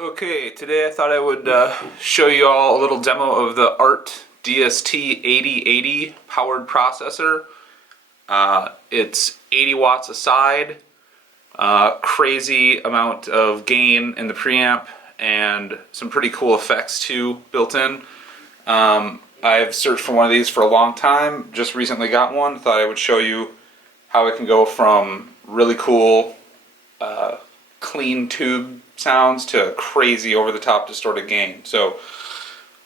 Okay, today I thought I would show you all a little demo of the ART DST 8080 powered processor. It's 80 watts a side, crazy amount of gain in the preamp, and some pretty cool effects too built in. I've searched for one of these for a long time, just recently got one. Thought I would show you how it can go from really cool clean tube sounds to crazy over-the-top distorted gain. So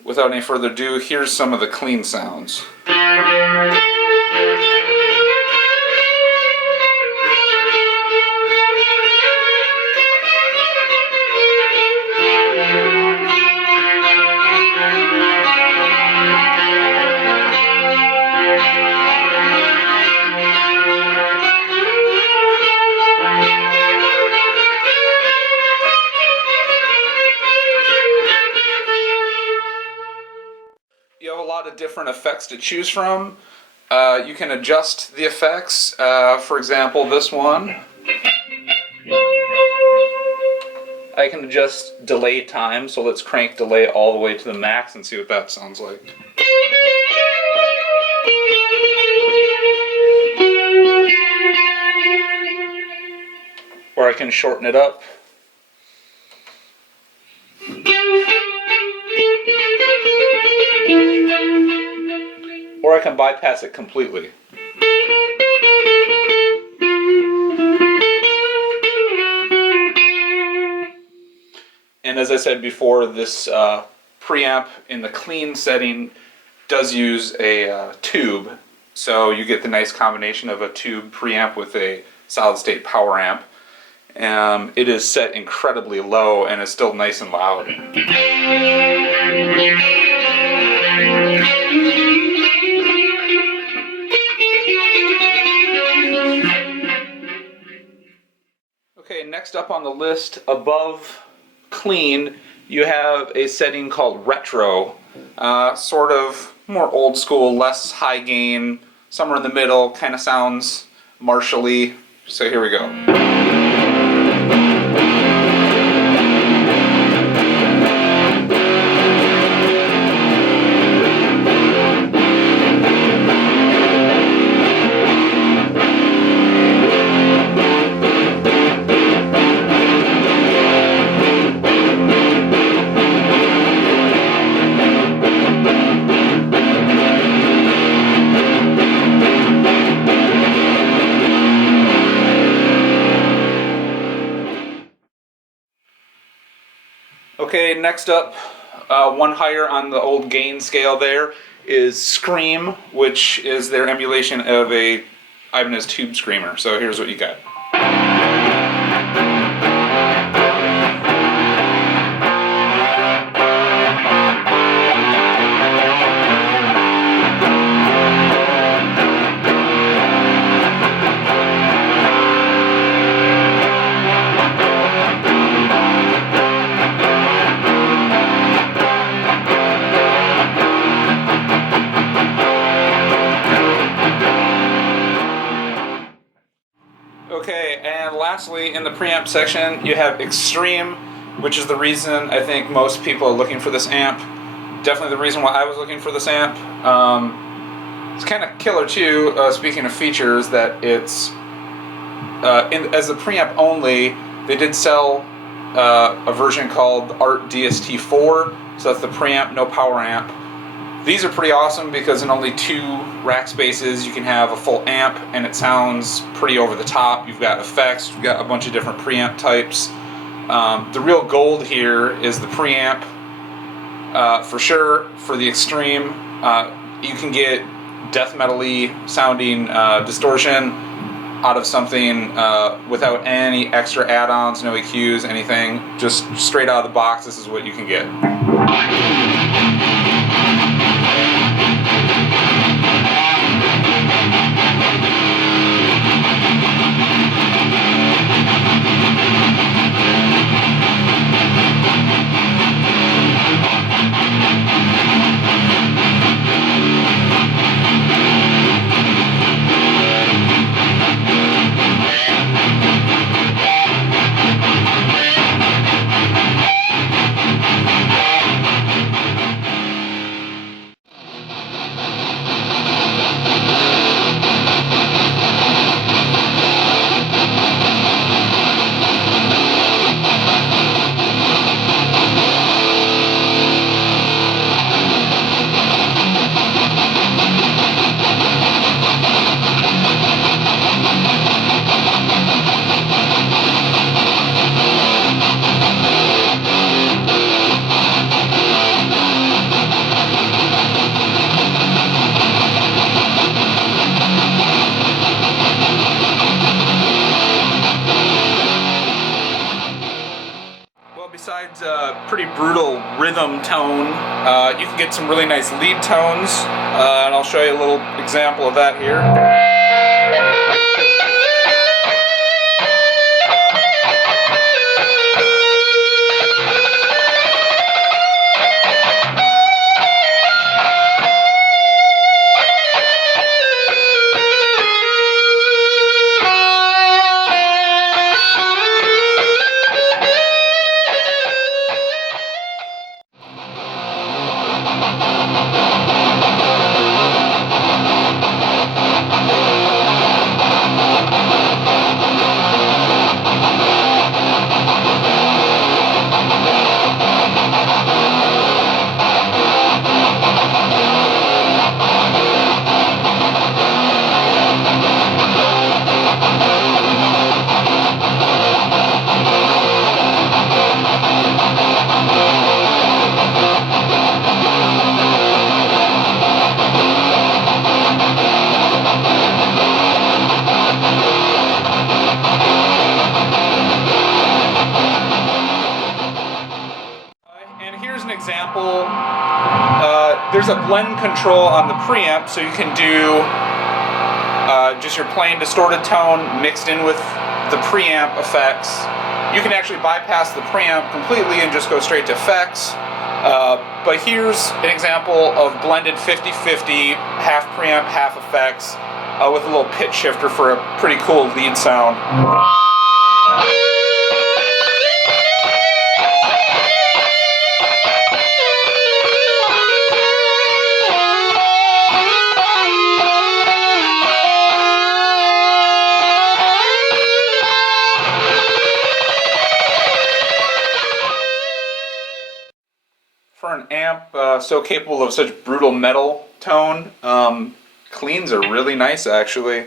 without any further ado, here's some of the clean sounds. You have a lot of different effects to choose from. You can adjust the effects. For example, this one, I can adjust delay time, so let's crank delay all the way to the max and see what that sounds like. Or I can shorten it up. Or I can bypass it completely. And as I said before, this preamp in the clean setting does use a tube, so you get the nice combination of a tube preamp with a solid state power amp. It is set incredibly low and is still nice and loud. Okay, next up on the list, above clean, you have a setting called retro. Sort of more old school, less high gain, somewhere in the middle, kind of sounds Marshall-y. So here we go. Okay, next up, one higher on the old gain scale there is Scream, which is their emulation of a Ibanez Tube Screamer. So here's what you got. Okay, and lastly, in the preamp section, you have Extreme, which is the reason I think most people are looking for this amp. Definitely the reason why I was looking for this amp. It's kind of killer too, speaking of features, that it's, as a preamp only, they did sell a version called ART DST4, so that's the preamp, no power amp. These are pretty awesome because in only 2 rack spaces you can have a full amp and it sounds pretty over the top. You've got effects, you've got a bunch of different preamp types. The real gold here is the preamp. For sure, for the Extreme, you can get death metal-y sounding distortion out of something without any extra add-ons, no EQs, anything. Just straight out of the box, this is what you can get. pretty brutal rhythm tone, you can get some really nice lead tones, and I'll show you a little example of that here. Example, there's a blend control on the preamp, so you can do just your plain distorted tone mixed in with the preamp effects. You can actually bypass the preamp completely and just go straight to effects. But here's an example of blended 50-50, half preamp, half effects, with a little pitch shifter for a pretty cool lead sound. For an amp so capable of such brutal metal tone, cleans are really nice actually.